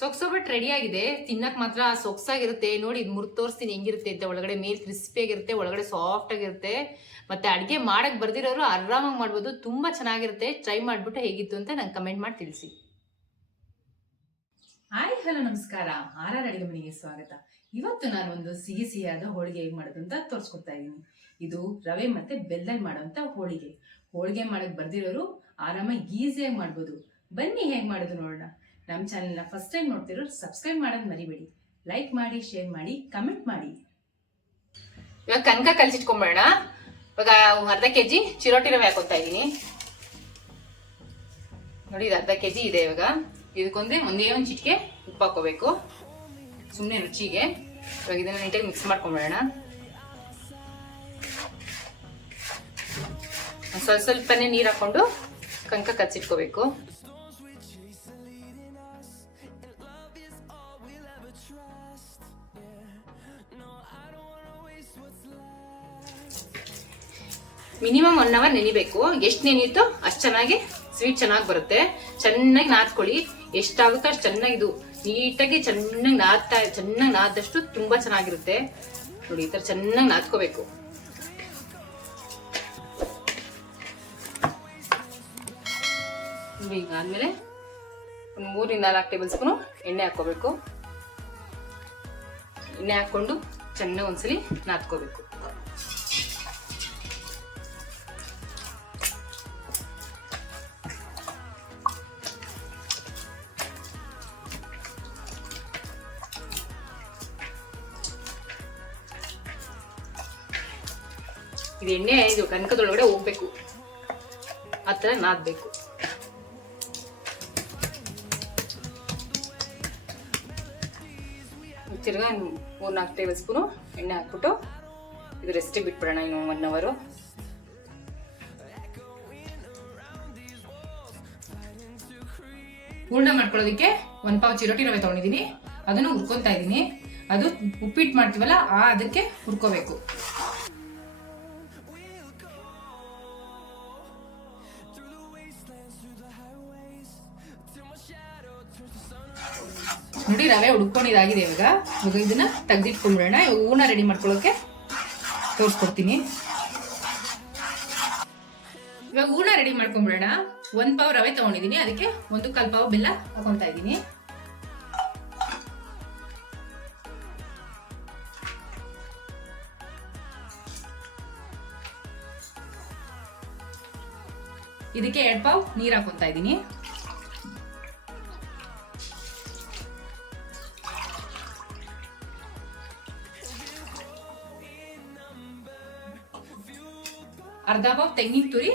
ಸೊಗ್ಸೊಬ್ಬಟ್ಟು ready ಆಗಿದೆ. ತಿನ್ನಕ್ ಮಾತ್ರ ಸೊಗ್ಸಾಗಿರುತ್ತೆ. ನೋಡಿ ಇದು ಮುರಿದು ತೋರಿಸ್ತೀನಿ ಹೆಂಗಿರುತ್ತೆ ಅಂತ. ಒಳಗಡೆ ಮೇಲ್ ಕ್ರಿಸ್ಪಿಯಾಗಿರುತ್ತೆ, ಒಳಗಡೆ ಸಾಫ್ಟ್ ಆಗಿರುತ್ತೆ. ಮತ್ತೆ ಅಡುಗೆ ಮಾಡಕ್ ಬರ್ದಿರೋರು ಆರಾಮಾಗಿ ಮಾಡ್ಬೋದು. ತುಂಬಾ ಚೆನ್ನಾಗಿರುತ್ತೆ. ಟ್ರೈ ಮಾಡ್ಬಿಟ್ಟು ಹೇಗಿತ್ತು ಅಂತ ನಂಗೆ ಕಮೆಂಟ್ ಮಾಡಿ ತಿಳಿಸಿ. ಹಾಯ್ ಹಲೋ ನಮಸ್ಕಾರ. ಆರ್ ಅಡುಗೆ ಮನೆಗೆ ಸ್ವಾಗತ. ಇವತ್ತು ನಾನು ಒಂದು ಸಿಹಿಯಾದ ಹೋಳಿಗೆ ಹೇಗೆ ಮಾಡೋದು ಅಂತ ತೋರಿಸ್ಕೊಡ್ತಾ ಇದ್ದೀನಿ. ಇದು ರವೆ ಮತ್ತೆ ಬೆಲ್ಲದಲ್ಲಿ ಮಾಡೋಂಥ ಹೋಳಿಗೆ ಮಾಡಕ್ ಬರ್ದಿರೋರು ಆರಾಮಾಗಿ ಈಸಿಯಾಗಿ ಮಾಡ್ಬೋದು. ಬನ್ನಿ ಹೇಗೆ ಮಾಡೋದು ನೋಡೋಣ. ನಮ್ಮ ಚಾನೆಲ್ನ ಫಸ್ಟ್ ಟೈಮ್ ನೋಡ್ತಿರೋ ಸಬ್ಸ್ಕ್ರೈಬ್ ಮಾಡೋದು ಮರಿಬೇಡಿ. ಲೈಕ್ ಮಾಡಿ, ಶೇರ್ ಮಾಡಿ, ಕಮೆಂಟ್ ಮಾಡಿ. ಇವಾಗ ಕನಕ ಕಲಸಿಟ್ಕೊಂಬೇಡ. ಇವಾಗ ಅರ್ಧ ಕೆಜಿ ಚಿರೋಟಿ ರವೆ ಹಾಕೋತಾ ಇದ್ದೀನಿ. ನೋಡಿ ಇದು ಅರ್ಧ ಕೆಜಿ ಇದೆ. ಇವಾಗ ಇದಕ್ಕೊಂದೇ ಒಂದೇ ಒಂದು ಚಿಟಿಕೆ ಉಪ್ಪು ಹಾಕೋಬೇಕು, ಸುಮ್ಮನೆ ರುಚಿಗೆ. ಇವಾಗ ಇದನ್ನ ನೀಟಾಗಿ ಮಿಕ್ಸ್ ಮಾಡ್ಕೊಂಬೇಡ. ಸ್ವಲ್ಪನೇ ನೀರು ಹಾಕೊಂಡು ಕನಕ ಕಲಸಿಟ್ಕೋಬೇಕು. Minimum 1 hour ನೆನಿಬೇಕು. ಎಷ್ಟು ನೆನೆಯುತ್ತೋ ಅಷ್ಟು ಚೆನ್ನಾಗಿ ಸ್ವೀಟ್ ಚೆನ್ನಾಗಿ ಬರುತ್ತೆ. ಚೆನ್ನಾಗಿ ನಾದ್ಕೊಳ್ಳಿ. ಎಷ್ಟಾಗುತ್ತೋ ಅಷ್ಟು ಚೆನ್ನಾಗಿ ಇದು ನೀಟಾಗಿ ಚೆನ್ನಾಗಿ ನಾದಷ್ಟು ತುಂಬಾ ಚೆನ್ನಾಗಿರುತ್ತೆ. ನೋಡಿ ಈ ತರ ಚೆನ್ನಾಗಿ ನಾದ್ಕೋಬೇಕು. ಆದ್ಮೇಲೆ ಒಂದು 3 ರಿಂದ 4 ಟೇಬಲ್ ಸ್ಪೂನು ಎಣ್ಣೆ ಹಾಕೋಬೇಕು. ಎಣ್ಣೆ ಹಾಕೊಂಡು ಚೆನ್ನಾಗಿ ಒಂದ್ಸಲಿ ನಾದ್ಕೋಬೇಕು. ಇದು ಎಣ್ಣೆ ಇದು ಕನಕದೊಳಗಡೆ ಹೋಗ್ಬೇಕು, ಆ ಥರ ನಾದಬೇಕು. ತಿರ್ಗಾ 3-4 ಟೇಬಲ್ ಸ್ಪೂನು ಎಣ್ಣೆ ಹಾಕ್ಬಿಟ್ಟು ಇದು ರೆಸ್ಟಿಗೆ ಬಿಟ್ಬಿಡೋಣ ಇನ್ನು 1 ಅವರ್. ಹೂರ್ಣ ಮಾಡ್ಕೊಳ್ಳೋದಕ್ಕೆ 1 ಪಾವ್ ಚಿರೋಟಿ ರವೆ ತಗೊಂಡಿದ್ದೀನಿ. ಅದನ್ನು ಹುರ್ಕೊತಾ ಇದ್ದೀನಿ. ಅದು ಉಪ್ಪಿಟ್ಟು ಮಾಡ್ತೀವಲ್ಲ ಅದಕ್ಕೆ ಹುರ್ಕೋಬೇಕು. ನೋಡಿ ರವೆ ಹುಡ್ಕೊಂಡಿದ್ದಾಗಿದೆ. ಇವಾಗ ಇದನ್ನ ತೆಗ್ದಿಟ್ಕೊಂಡ್ಬಿಡೋಣ. ಇವಾಗ ಹೂರ್ಣ ರೆಡಿ ಮಾಡ್ಕೊಳ್ಳೋಕೆ ತೋರಿಸ್ಕೊಡ್ತೀನಿ. ಇವಾಗ ಹೂರ್ಣ ರೆಡಿ ಮಾಡ್ಕೊಂಡ್ಬಿಡೋಣ. 1 ಪಾವ್ ರವೆ ತಗೊಂಡಿದ್ದೀನಿ, ಅದಕ್ಕೆ 1/4 ಪಾವ್ ಬೆಲ್ಲ ಹಾಕೊಂತಾ ಇದ್ದೀನಿ. ಇದಕ್ಕೆ 2 ಪಾವ್ ನೀರು ಹಾಕೊಂತಾ ಇದ್ದೀನಿ. ಅರ್ಧ ಪಾವ್ ತೆಂಗಿನ ತುರಿ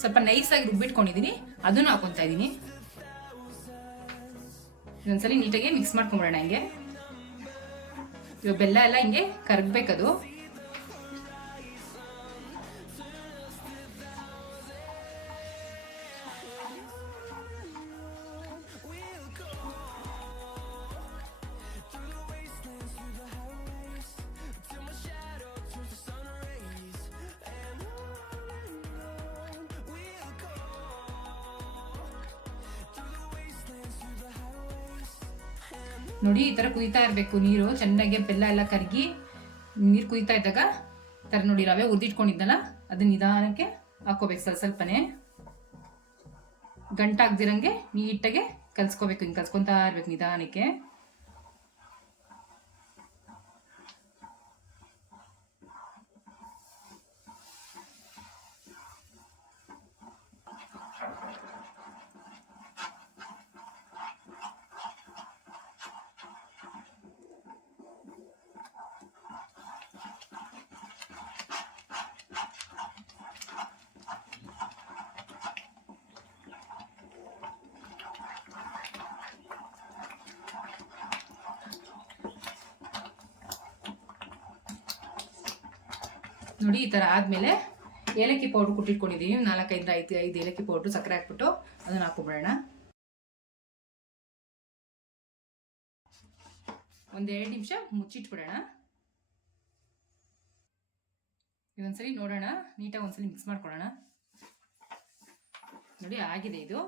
ಸ್ವಲ್ಪ ನೈಸಾಗಿ ರುಬ್ಬಿಟ್ಕೊಂಡಿದ್ದೀನಿ, ಅದನ್ನು ಹಾಕೊಂತಾ ಇದ್ದೀನಿ. ಇದೊಂದ್ಸಲಿ ನೀಟಾಗಿ ಮಿಕ್ಸ್ ಮಾಡ್ಕೊಂಬಿಡೋಣ. ಹಿಂಗೆ ಇವಾಗ ಬೆಲ್ಲ ಎಲ್ಲ ಹಿಂಗೆ ಕರಗಬೇಕದು. ನೋಡಿ ಈ ತರ ಕುದಿತಾ ಇರಬೇಕು ನೀರು ಚೆನ್ನಾಗಿ. ಬೆಲ್ಲ ಎಲ್ಲ ಕರಗಿ ನೀರು ಕುದಿತಾ ಇದ್ದಾಗ ತರ ನೋಡಿ ರವೆ ಹುರಿದಿಟ್ಕೊಂಡಿದ್ದಲ್ಲ ಅದನ್ನ ನಿಧಾನಕ್ಕೆ ಹಾಕೋಬೇಕು. ಸ್ವಲ್ಪನೇ ಗಂಟಾಗ್ದಿರಂಗೆ ನೀಟಾಗೆ ಕಲ್ಸ್ಕೋಬೇಕು. ಹಿಂಗೆ ಕಲ್ಸ್ಕೊಂತಾ ಇರ್ಬೇಕು ನಿಧಾನಕ್ಕೆ. ನೋಡಿ ಈ ತರ ಆದ್ಮೇಲೆ ಏಲಕ್ಕಿ ಪೌಡರ್ ಕುಟ್ಟಿಟ್ಕೊಂಡಿದ್ದೀವಿ. 4-5 ಏಲಕ್ಕಿ ಪೌಡರ್ ಸಕ್ಕರೆ ಹಾಕ್ಬಿಟ್ಟು ಅದನ್ನ ಹಾಕೊಬಿಡೋಣ. 1-2 ನಿಮಿಷ ಮುಚ್ಚಿಟ್ಬಿಡೋಣ. ಇದೊಂದ್ಸಲಿ ನೋಡೋಣ, ನೀಟಾಗಿ ಒಂದ್ಸಲಿ ಮಿಕ್ಸ್ ಮಾಡ್ಕೊಳ್ಳೋಣ. ನೋಡಿ ಆಗಿದೆ ಇದು.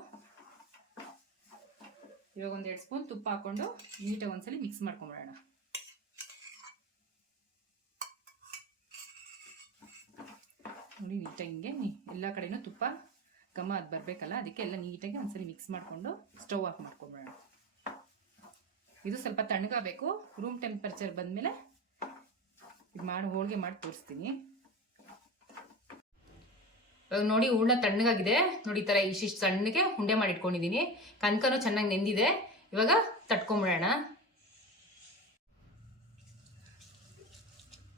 ಇವಾಗ 1 ಸ್ಪೂನ್ ತುಪ್ಪ ಹಾಕೊಂಡು ನೀಟಾಗಿ ಒಂದ್ಸಲಿ ಮಿಕ್ಸ್ ಮಾಡ್ಕೊಂಬಿಡೋಣ. ನೋಡಿ ನೀಟಾಗಿ ಹಿಂಗೆ ಎಲ್ಲ ಕಡೆನೂ ತುಪ್ಪ ಘಮ ಅದು ಬರಬೇಕಲ್ಲ, ಅದಕ್ಕೆ ಎಲ್ಲ ನೀಟಾಗಿ ಒಂದ್ಸಲಿ ಮಿಕ್ಸ್ ಮಾಡಿಕೊಂಡು ಸ್ಟವ್ ಆಫ್ ಮಾಡ್ಕೊಂಬಿಡೋಣ. ಇದು ಸ್ವಲ್ಪ ತಣ್ಣಗಾಗಬೇಕು. ರೂಮ್ ಟೆಂಪರೇಚರ್ ಬಂದಮೇಲೆ ಇದು ಹೋಳಿಗೆ ಮಾಡಿ ತೋರಿಸ್ತೀನಿ. ಇವಾಗ ನೋಡಿ ಹೂರ್ಣ ತಣ್ಣಗಾಗಿದೆ. ನೋಡಿ ಈ ಥರ ಇಷ್ಟಿಷ್ಟು ಸಣ್ಣಗೆ ಉಂಡೆ ಮಾಡಿ ಇಟ್ಕೊಂಡಿದ್ದೀನಿ. ಕನಕನೂ ಚೆನ್ನಾಗಿ ನೆಂದಿದೆ. ಇವಾಗ ತಟ್ಕೊಂಬಿಡೋಣ.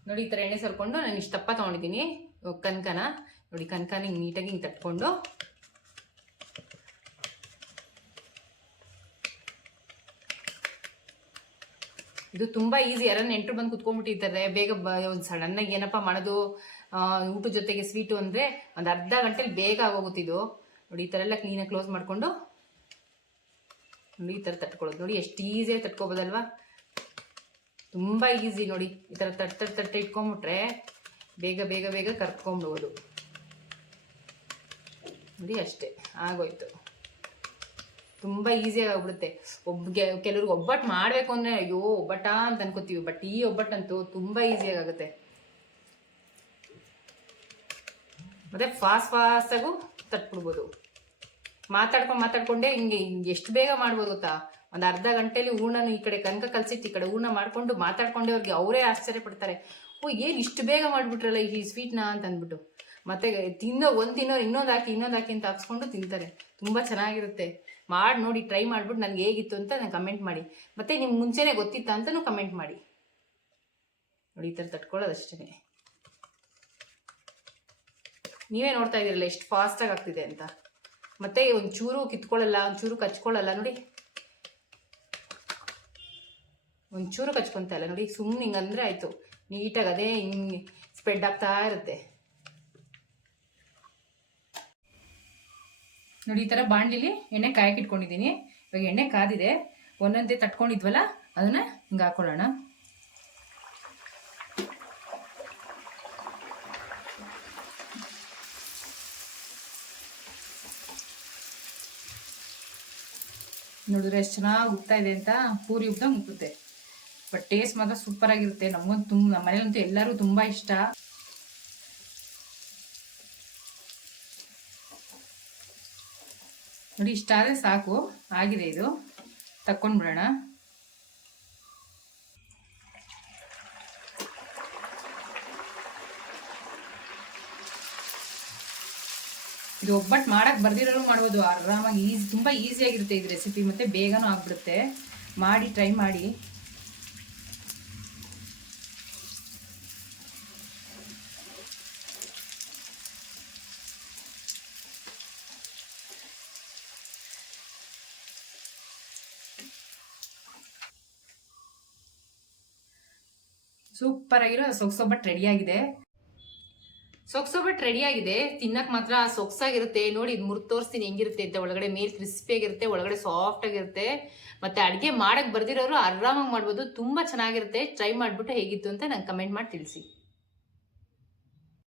ನೋಡಿ ಈ ಥರ ಎಣ್ಣೆ ಸರ್ಕೊಂಡು ನಾನು ಇಷ್ಟು ದಪ್ಪ ತೊಗೊಂಡಿದ್ದೀನಿ ಕನಕನ. ನೋಡಿ ಕನಕನ ಹಿಂಗೆ ನೀಟಾಗಿ ಹಿಂಗೆ ತಟ್ಕೊಂಡು ಇದು ತುಂಬ ಈಸಿ. ಯಾರನ್ನ ನೆಂಟರು ಬಂದು ಕುತ್ಕೊಂಡ್ಬಿಟ್ಟಿರ್ತಾರೆ, ಬೇಗ ಒಂದು ಸಡನ್ನಾಗಿ ಏನಪ್ಪ ಮಾಡೋದು ಊಟದ ಜೊತೆಗೆ ಸ್ವೀಟು ಅಂದರೆ ಒಂದು ಅರ್ಧ ಗಂಟೆಲಿ ಬೇಗ ಆಗೋಗುತ್ತಿದ್ದು. ನೋಡಿ ಈ ಥರ ಎಲ್ಲ ಕ್ಲೀನಾಗಿ ಕ್ಲೋಸ್ ಮಾಡಿಕೊಂಡು ನೋಡಿ ಈ ಥರ ತಟ್ಕೊಳ್ಳೋದು. ನೋಡಿ ಎಷ್ಟು ಈಸಿಯಾಗಿ ತಟ್ಕೊಬೋದಲ್ವಾ, ತುಂಬ ಈಸಿ. ನೋಡಿ ಈ ಥರ ತಟ್ಟೆ ಇಟ್ಕೊಂಬಿಟ್ರೆ ಬೇಗ ಬೇಗ ಬೇಗ ಕರ್ಕೊಂಬಿಡ್ಬೋದು. ನೋಡಿ ಅಷ್ಟೇ ಆಗೋಯ್ತು. ತುಂಬ ಈಸಿಯಾಗಿ ಆಗ್ಬಿಡುತ್ತೆ. ಕೆಲವ್ರಿಗೆ ಒಬ್ಬಟ್ಟು ಮಾಡಬೇಕು ಅಂದರೆ ಅಯ್ಯೋ ಒಬ್ಬಟ್ಟ ಅಂತ ಅನ್ಕೋತೀವಿ, ಬಟ್ ಈ ಒಬ್ಬಟ್ಟಂತೂ ತುಂಬ ಈಸಿಯಾಗಿ ಆಗುತ್ತೆ. ಮತ್ತು ಫಾಸ್ಟಾಗೂ ತಟ್ಬಿಡ್ಬೋದು. ಮಾತಾಡ್ಕೊಂಡೇ ಹಿಂಗೆ ಎಷ್ಟು ಬೇಗ ಮಾಡ್ಬೋದು ಗೊತ್ತಾ. ಒಂದು ಅರ್ಧ ಗಂಟೆಲಿ ಹೂರ್ಣನ ಈ ಕಡೆ ಕನಕ ಕಲಸಿಟ್ಟು ಈ ಕಡೆ ಹೂರ್ಣ ಮಾಡಿಕೊಂಡು ಮಾತಾಡ್ಕೊಂಡೆ ಅವ್ರಿಗೆ ಅವರೇ ಆಶ್ಚರ್ಯ ಪಡ್ತಾರೆ, ಓ ಏನು ಇಷ್ಟು ಬೇಗ ಮಾಡಿಬಿಟ್ರಲ್ಲ ಈ ಸ್ವೀಟ್ನ ಅಂತ ಅಂದ್ಬಿಟ್ಟು. ಮತ್ತು ತಿನ್ನೋರು ಇನ್ನೊಂದು ಹಾಕಿ ಅಂತ ಹಾಕ್ಸ್ಕೊಂಡು ತಿಂತಾರೆ. ತುಂಬ ಚೆನ್ನಾಗಿರುತ್ತೆ. ಮಾಡಿ ನೋಡಿ, ಟ್ರೈ ಮಾಡಿಬಿಟ್ಟು ನನಗೆ ಹೇಗಿತ್ತು ಅಂತ ನಾನು ಕಮೆಂಟ್ ಮಾಡಿ. ಮತ್ತು ನಿಮ್ಗೆ ಮುಂಚೆನೇ ಗೊತ್ತಿತ್ತಾ ಅಂತಲೂ ಕಮೆಂಟ್ ಮಾಡಿ. ನೋಡಿ ಈ ಥರ ತಟ್ಕೊಳ್ಳೋದು ಅಷ್ಟೇ. ನೀವೇ ನೋಡ್ತಾ ಇದ್ದೀರಲ್ಲ ಎಷ್ಟು ಫಾಸ್ಟಾಗಿ ಆಗ್ತಿದೆ ಅಂತ. ಮತ್ತು ಒಂಚೂರು ಕಿತ್ಕೊಳ್ಳಲ್ಲ, ಒಂಚೂರು ಕಚ್ಕೊಳ್ಳಲ್ಲ. ನೋಡಿ ಒಂಚೂರು ಕಚ್ಕೊತಾ ಇಲ್ಲ. ನೋಡಿ ಸುಮ್ಮನೆ ಹಿಂಗಂದ್ರೆ ಆಯಿತು, ನೀಟಾಗಿ ಅದೇ ಹಿಂಗೆ ಸ್ಪ್ರೆಡ್ ಆಗ್ತಾ ಇರುತ್ತೆ. ನೋಡಿ ಈ ಥರ ಬಾಣಲಿಲಿ ಎಣ್ಣೆ ಕಾಯಕ್ಕೆ ಇಟ್ಕೊಂಡಿದ್ದೀನಿ. ಇವಾಗ ಎಣ್ಣೆ ಕಾದಿದೆ. ಒಂದೊಂದೇ ತಟ್ಕೊಂಡಿದ್ವಲ್ಲ ಅದನ್ನ ಹಿಂಗೆ ಹಾಕೊಳ್ಳೋಣ. ನೋಡಿದ್ರೆ ಎಷ್ಟು ಚೆನ್ನಾಗಿ ಉಗ್ತಾ ಇದೆ ಅಂತ. ಪೂರಿ ಉಗ್ದಂಗೆ ಉಕ್ಕುತ್ತೆ. ಬಟ್ ಟೇಸ್ಟ್ ಮಾತ್ರ ಸೂಪರ್ ಆಗಿರುತ್ತೆ. ನಮಗಂತೂ ನಮ್ಮ ಮನೇಲಂತೂ ಎಲ್ಲರೂ ತುಂಬ ಇಷ್ಟ. ನೋಡಿ ಇಷ್ಟಾದರೆ ಸಾಕು, ಆಗಿದೆ. ಇದು ತಕ್ಕೊಂಡ್ಬಿಡೋಣ. ಇದು ಒಬ್ಬಟ್ಟು ಮಾಡಕ್ಕೆ ಬರ್ದಿರೋರು ಮಾಡ್ಬೋದು ಆರಾಮಾಗಿ. ತುಂಬ ಈಸಿಯಾಗಿರುತ್ತೆ ಇದು ರೆಸಿಪಿ, ಮತ್ತು ಬೇಗನೂ ಆಗ್ಬಿಡುತ್ತೆ. ಮಾಡಿ ಟ್ರೈ ಮಾಡಿ. ಸೂಪರ್ ಆಗಿರೋ ಸೊಗ್ಸೊಬ್ಬಟ್ಟು ರೆಡಿಯಾಗಿದೆ. ಸೊಗ್ಸೊಬ್ಬಟ್ಟು ರೆಡಿಯಾಗಿದೆ. ತಿನ್ನಕ್ಕೆ ಮಾತ್ರ ಸೊಗ್ಸಾಗಿರುತ್ತೆ. ನೋಡಿ ಇದು ಮುರಿದು ತೋರಿಸ್ತೀನಿ ಹೆಂಗಿರುತ್ತೆ ಅಂತ. ಒಳಗಡೆ ಮೇಲೆ ಕ್ರಿಸ್ಪಿಯಾಗಿರುತ್ತೆ, ಒಳಗಡೆ ಸಾಫ್ಟ್ ಆಗಿರುತ್ತೆ. ಮತ್ತು ಅಡುಗೆ ಮಾಡಕ್ಕೆ ಬರ್ದಿರೋರು ಆರಾಮಾಗಿ ಮಾಡ್ಬೋದು. ತುಂಬ ಚೆನ್ನಾಗಿರುತ್ತೆ. ಟ್ರೈ ಮಾಡಿಬಿಟ್ಟು ಹೇಗಿತ್ತು ಅಂತ ನಂಗೆ ಕಮೆಂಟ್ ಮಾಡಿ ತಿಳಿಸಿ.